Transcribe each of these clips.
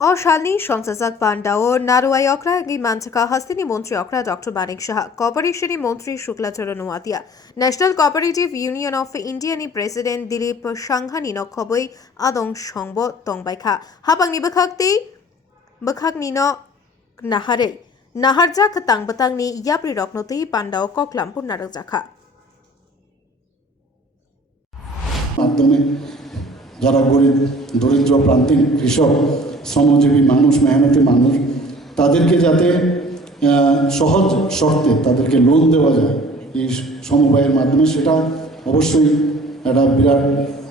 অশালী সংসাজাক পান্ডাও নারোয়াই অক্রাগি মাঞ্চকা হস্তিনী মন্ত্রী অক্রা ডক্টর মানিক সাহা কপারেশনী মন্ত্রী Shuklacharan Noatia national cooperative union of ইন্ডিয়ানি প্রেসিডেন্ট দিলীপ সাংহানি নখবই আদং সংব তংবাইখা হাবাংনি বখাকনি ন নাহারে নাহারজাক তাংবাতাংনি ইয়াপ্রি রকনতি পান্ডাও ককলাম পুনারক জাখা মাধ্যমে যারা গরিব দরিদ্র প্রান্তিক কৃষক শ্রমজীবী মানুষ মেহনতি মানুষ তাদেরকে যাতে সহজ শর্তে তাদেরকে লোন দেওয়া যায় এই সমবায়ের মাধ্যমে সেটা অবশ্যই একটা বিরাট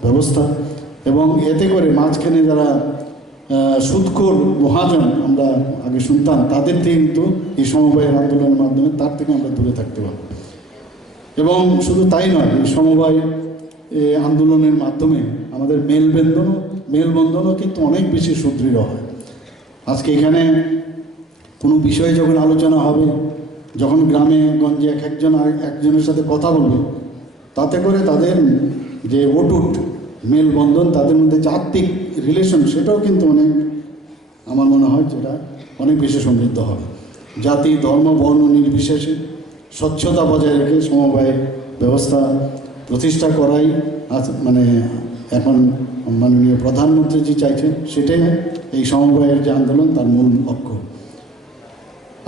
ব্যবস্থা। এবং এতে করে মাঝখানে যারা সুদখোর মহাজন আমরা আগে শুনতাম তাদের থেকে কিন্তু এই সমবায়ের আন্দোলনের মাধ্যমে তার থেকে আমরা দূরে থাকতে পারব। এবং শুধু তাই নয়, এই সমবায় আন্দোলনের মাধ্যমে আমাদের মেলবন্ধনও কিন্তু অনেক বেশি সুদৃঢ় হয়। আজকে এখানে কোনো বিষয়ে যখন আলোচনা হবে, যখন গ্রামে গঞ্জে একজনের সাথে কথা বলবে, তাতে করে তাদের যে অটুট মেলবন্ধন, তাদের মধ্যে যে আত্মিক রিলেশন, সেটাও কিন্তু অনেক, আমার মনে হয় যেটা অনেক বেশি সমৃদ্ধ হবে। জাতি ধর্ম বর্ণ নির্বিশেষে স্বচ্ছতা বজায় রেখে সমবায় ব্যবস্থা প্রতিষ্ঠা করাই মানে এখন মাননীয় প্রধানমন্ত্রী যে চাইছেন, সেটাই এই সমবায়ের যে আন্দোলন তার মূল লক্ষ্য।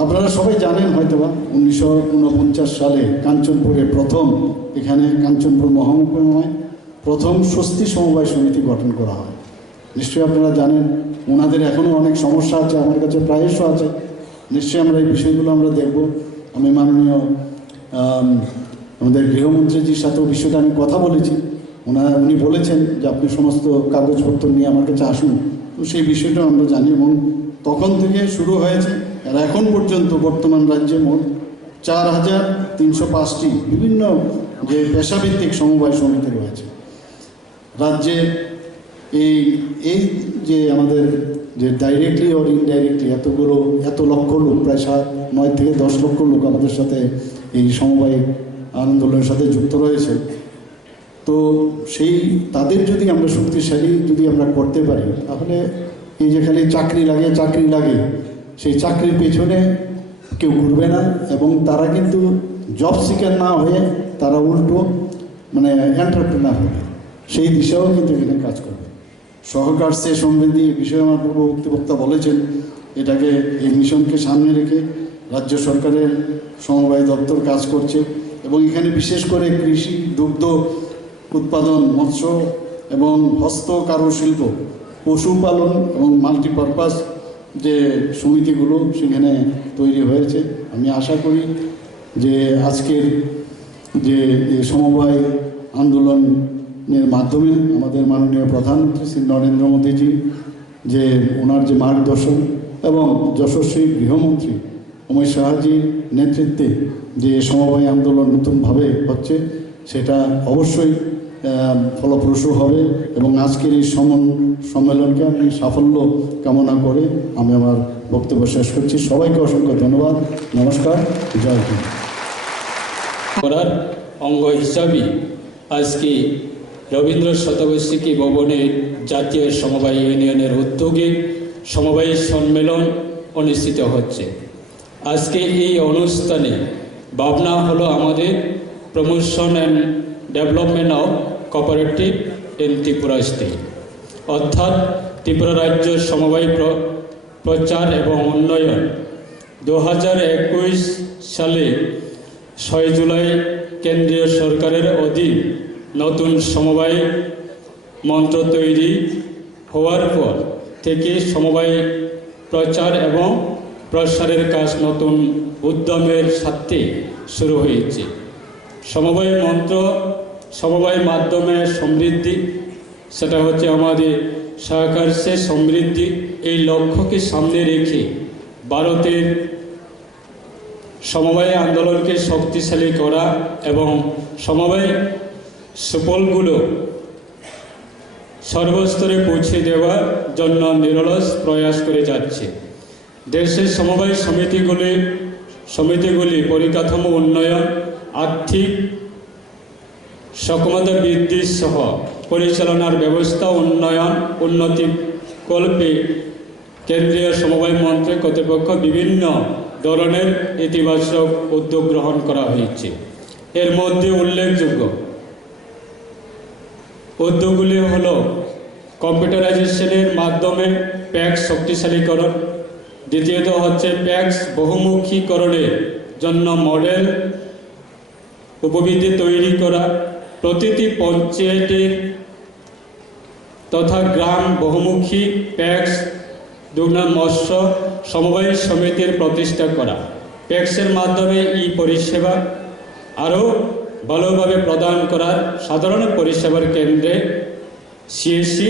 আপনারা সবাই জানেন হয়তোবা 1949 সালে কাঞ্চনপুরে এখানে কাঞ্চনপুর মহকুমায় প্রথম স্বস্তি সমবায় সমিতি গঠন করা হয়। নিশ্চয়ই আপনারা জানেন। ওনাদের এখনও অনেক সমস্যা আছে, আমার কাছে প্রায়শ আছে। নিশ্চয়ই আমরা এই বিষয়গুলো আমরা দেখব। আমি মাননীয় আমাদের গৃহমন্ত্রীজির সাথেও বিষয়টা আমি কথা বলেছি। উনি বলেছেন যে আপনি সমস্ত কাগজপত্র নিয়ে আমার কাছে আসুন। তো সেই বিষয়টাও আমরা জানি এবং তখন থেকে শুরু হয়েছে। আর এখন পর্যন্ত বর্তমান রাজ্যে মোট 4,305টি বিভিন্ন যে পেশাভিত্তিক সমবায় সমিতি রয়েছে রাজ্যে। এই যে আমাদের যে ডাইরেক্টলি ওর ইনডাইরেক্টলি এত লক্ষ লোক, প্রায় 9 থেকে 10 লক্ষ লোক আমাদের সাথে এই সমবায় আন্দোলনের সাথে যুক্ত রয়েছে। তো তাদের যদি আমরা শক্তিশালী আমরা করতে পারি, তাহলে এই যে খালি চাকরি লাগে সেই চাকরির পেছনে কেউ ঘুরবে না। এবং তারা কিন্তু জব সিকার না হয়ে তারা উল্টো মানে এন্টারপ্রেনার হবে, সেই দিশাও কিন্তু এখানে কাজ করবে। সহকার সে সমৃদ্ধি এই বিষয়ে আমার পূর্ববর্তী বক্তা বলেছেন। এই মিশনকে সামনে রেখে রাজ্য সরকারের সমবায় দপ্তর কাজ করছে এবং এখানে বিশেষ করে কৃষি, দুগ্ধ উৎপাদন, মৎস্য এবং হস্ত কারুশিল্প, পশুপালন এবং মাল্টিপারপাস যে সমিতিগুলো সেখানে তৈরি হয়েছে। আমি আশা করি যে আজকের যে সমবায় আন্দোলনের মাধ্যমে আমাদের মাননীয় প্রধানমন্ত্রী শ্রী নরেন্দ্র মোদীজি যে ওনার যে মার্গদর্শন এবং যশস্বী গৃহমন্ত্রী অমিত শাহজির নেতৃত্বে যে সমবায় আন্দোলন নতুনভাবে হচ্ছে, সেটা অবশ্যই ফলপ্রসূ হবে। এবং আজকের এই সম্মেলনকে আমি সাফল্য কামনা করে আমি আমার বক্তব্য শেষ করছি। সবাইকে অসংখ্য ধন্যবাদ। নমস্কার, জয় হিন্দ। করার অঙ্গ হিসাবে আজকে রবীন্দ্র শতবার্ষিকী ভবনে জাতীয় সমবায় ইউনিয়নের উদ্যোগে সমবায় সম্মেলন অনুষ্ঠিত হচ্ছে। আজকে এই অনুষ্ঠানে ভাবনা হলো আমাদের promotion and development of cooperative in Tripura state, অর্থাৎ ত্রিপুরা রাজ্য সমবায় প্রচার এবং উন্নয়ন। 2021 সালে 6 জুলাই কেন্দ্রীয় সরকারের অধীন নতুন সমবায় মন্ত্র তৈরি হওয়ার পর থেকে সমবায় প্রচার এবং প্রসারের কাজ নতুন উদ্যমের সাথে শুরু হয়েছে। সমবায় মাধ্যমে সমৃদ্ধি, সেটা হচ্ছে আমাদের সহকার সে সমৃদ্ধি, এই লক্ষ্যকে সামনে রেখে ভারতের সমবায় আন্দোলনকে শক্তিশালী করা এবং সমবায় সুফলগুলো সর্বস্তরে পৌঁছে দেওয়ার জন্য নিরলস প্রয়াস করে যাচ্ছে। দেশের সমবায় সমিতিগুলি পরিকাঠামো উন্নয়ন, আর্থিক সক্ষমতা বৃদ্ধি সহ পরিচালনার ব্যবস্থা উন্নতি কল্পে কেন্দ্রীয় সমবায় মন্ত্রক কর্তৃপক্ষ বিভিন্ন ধরনের ইতিবাচক উদ্যোগ গ্রহণ করা হয়েছে। এর মধ্যে উল্লেখযোগ্য উদ্যোগগুলি হল কম্পিউটারাইজেশনের মাধ্যমে প্যাক্স শক্তিশালীকরণ, দ্বিতীয়ত হচ্ছে প্যাক্স বহুমুখীকরণের জন্য মডেল উপবিধি তৈরি করা, প্রতিটি পঞ্চায়েতের তথা গ্রাম বহুমুখী প্যাক্স দুগ্ন মৎস্য সমবায় সমিতির প্রতিষ্ঠা করা, প্যাক্সের মাধ্যমে পরিষেবা আরও ভালোভাবে প্রদান করার সাধারণ পরিষেবার কেন্দ্রে সিএসসি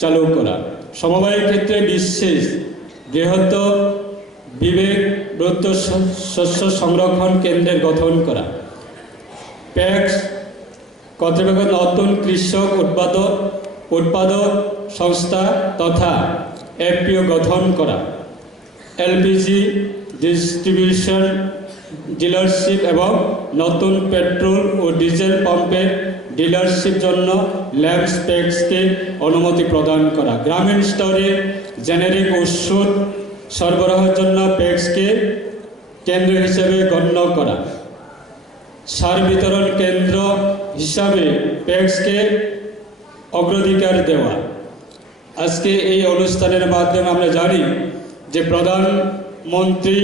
চালু করা, সমবায়ের ক্ষেত্রে বিশেষ বৃহৎ বিবেকবদ্ধ শস্য সংরক্ষণ কেন্দ্রের গঠন করা, প্যাক্স কর্তৃপক্ষ নতুন কৃষক উৎপাদক সংস্থা তথা এফপিও গঠন করা, এলপিজি ডিস্ট্রিবিউশন ডিলারশিপ এবং নতুন পেট্রোল ও ডিজেল পাম্পের ডিলারশিপ জন্য ল্যাম্পস প্যাক্সকে অনুমতি প্রদান করা, গ্রামীণ স্তরে জেনেরিক ওষুধ সরবরাহের জন্য প্যাক্সকে কেন্দ্র হিসেবে গণ্য করা, সার বিতরণ কেন্দ্র হিসাবে প্যাক্সকে অগ্রাধিকার দেওয়া। আজকে এই অনুষ্ঠানের মাধ্যমে আমরা জানি যে প্রধানমন্ত্রী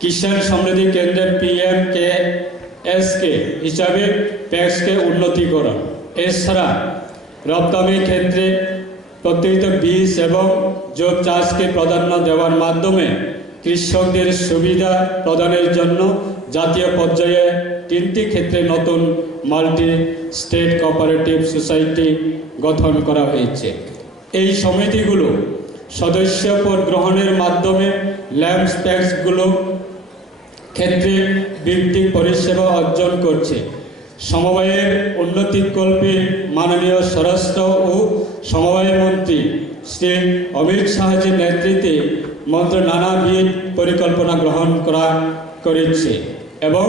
কিষাণ সমৃদ্ধি কেন্দ্রের PMKSK হিসাবে প্যাক্সকে উন্নতিকরণ, এছাড়া রপ্তানির ক্ষেত্রে প্রত্যেকটি বীজ এবং জৈব চাষকে প্রাধান্য দেওয়ার মাধ্যমে কৃষকদের সুবিধা প্রদানের জন্য জাতীয় পর্যায়ে 3টি ক্ষেত্রে নতুন মাল্টি স্টেট কোঅপারেটিভ সোসাইটি গঠন করা হয়েছে। এই সমিতিগুলো সদস্যপদ গ্রহণের মাধ্যমে ল্যাম্পস প্যাক্সগুলো ক্ষেত্রে ভিত্তিক পরিষেবা অর্জন করছে। সমবায়ের উন্নতিকল্পে মাননীয় স্বরাষ্ট্র ও সমবায় মন্ত্রী শ্রী অমিত শাহজির নেতৃত্বে মন্ত্র নানাবিধ পরিকল্পনা গ্রহণ করেছে এবং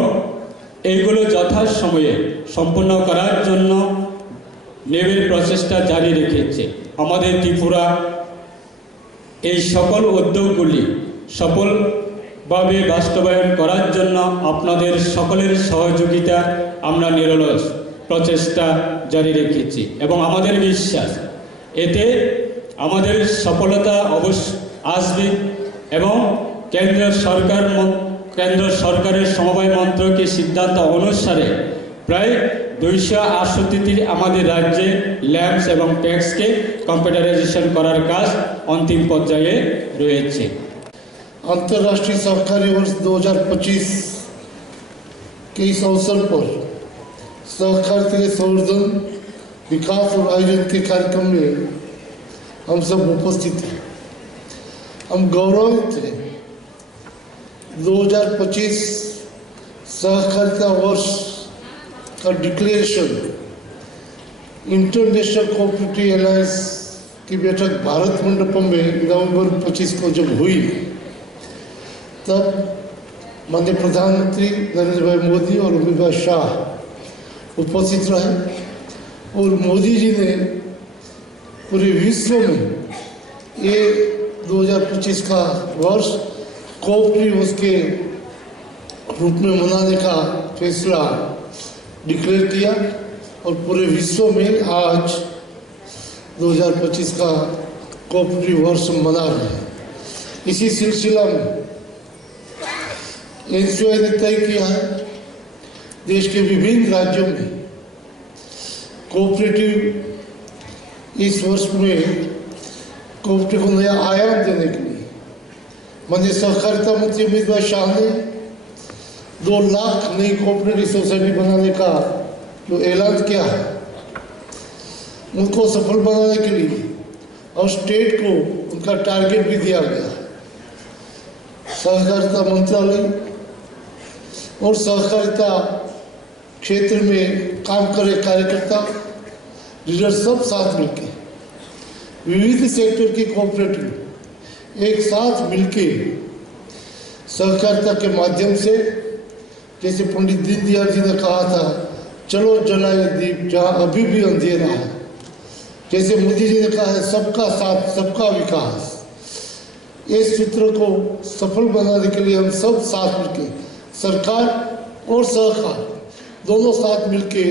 এইগুলো যথাসময়ে সম্পূর্ণ করার জন্য নিবিড় প্রচেষ্টা জারি রেখেছে। আমাদের ত্রিপুরা এই সকল উদ্যোগগুলি সফলভাবে বাস্তবায়ন করার জন্য আপনাদের সকলের সহযোগিতা আমরা নিরলস প্রচেষ্টা জারি রেখেছি এবং আমাদের বিশ্বাস এতে আমাদের সফলতা অবশ্য আসবে এবং কেন্দ্র সরকারের সমবায় মন্ত্রকের সিদ্ধান্ত অনুসারে প্রায় 268টি আমাদের রাজ্যে ল্যাম্পস এবং প্যাক্সকে কম্পিউটারাইজেশন করার কাজ অন্তিম পর্যায়ে রয়েছে। अंतर्राष्ट्रीय सहकारी वर्ष 2025 के इस अवसर पर सहकारिता के संवर्धन, विकास और आयोजन के कार्यक्रम में हम सब उपस्थित हैं। हम गौरवित हैं 2025 सहकारिता वर्ष का डिक्लेरेशन इंटरनेशनल कोऑपरेटिव अलायंस की बैठक भारत मंडपम में नवंबर 25 को जब हुई तब माननीय प्रधानमंत्री नरेंद्र भाई मोदी और अमित भाई शाह उपस्थित रहे और मोदी जी ने पूरे विश्व में ये 2025 का वर्ष कोऑपरेटिव वर्ष के रूप में मनाने का फैसला डिक्लेयर किया और पूरे विश्व में आज 2025 का कोऑपरेटिव वर्ष मना रहे हैं। इसी सिलसिला में एनसीओ ने तय किया है देश के विभिन्न राज्यों में कोऑपरेटिव इस वर्ष में कोऑपरेटिव को नया आयाम देने के लिए माननीय सहकारिता मंत्री अमित भाई शाह ने 2 लाख नई कोऑपरेटिव सोसाइटी बनाने का जो ऐलान किया है उनको सफल बनाने के लिए और स्टेट को उनका टारगेट भी दिया गया। सहकारिता मंत्रालय और सहकारिता क्षेत्र में काम करे कार्यकर्ता लीडर सब साथ मिलके विविध सेक्टर के कोऑपरेटिव एक साथ मिलके सहकारिता के माध्यम से, जैसे पंडित दीनदयाल जी ने कहा था, चलो जलाए दीप जहाँ अभी भी अंधेरा है, जैसे मोदी जी ने कहा है सबका साथ सबका विकास, इस सूत्र को सफल बनाने के लिए हम सब साथ मिलके, सरकार और सहकार दोनों साथ मिलके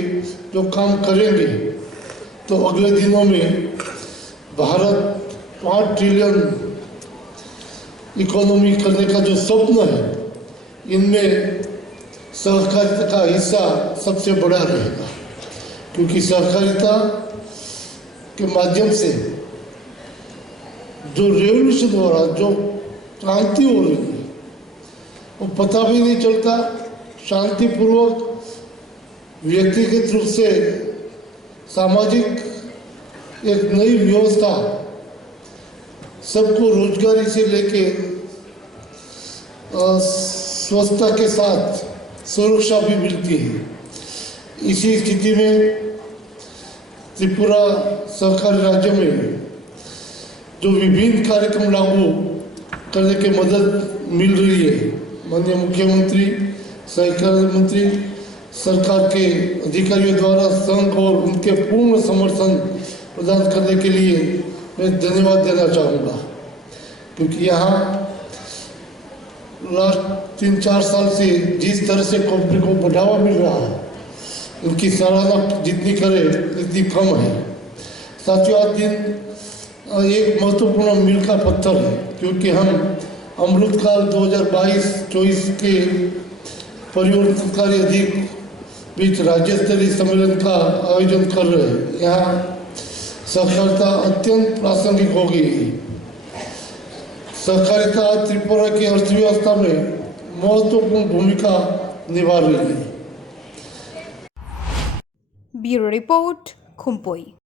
जो काम करेंगे तो अगले दिनों में भारत 5 ट्रिलियन इकोनॉमी करने का जो स्वप्न है, इनमें सहकारिता का हिस्सा सबसे बड़ा रहेगा, क्योंकि सहकारिता के माध्यम से जो रेवोल्यूशन हो रहा, जो क्रांति हो रही है, वो पता भी नहीं चलता। शांतिपूर्वक व्यक्तिगत रूप से सामाजिक एक नई व्यवस्था, सबको रोजगारी से लेके स्वच्छता के साथ सुरक्षा भी मिलती है। इसी स्थिति में त्रिपुरा सहकारी राज्य में जो विभिन्न कार्यक्रम लागू करने की मदद मिल रही है, माननीय मुख्यमंत्री, सहकारिता मंत्री, सरकार के अधिकारियों द्वारा संघ और उनके पूर्ण समर्थन प्रदान करने के लिए मैं धन्यवाद देना चाहूँगा, क्योंकि यहाँ लास्ट 3-4 साल से जिस तरह से कंपनी को बढ़ावा मिल रहा है, उनकी सराहना जितनी करे उतनी कम है। साथियों, आज दिन एक महत्वपूर्ण मील का पत्थर है, क्योंकि हम अमृतकाल 2022-24 के परिवर्तनकारी अधिक बीच राज्य स्तरीय सम्मेलन का आयोजन कर रहे हैं। यहाँ सहकारिता अत्यंत प्रासंगिक होगी। सहकारिता त्रिपुरा की अर्थव्यवस्था में महत्वपूर्ण भूमिका निभा रही है। Bureau report, खुम्पोई।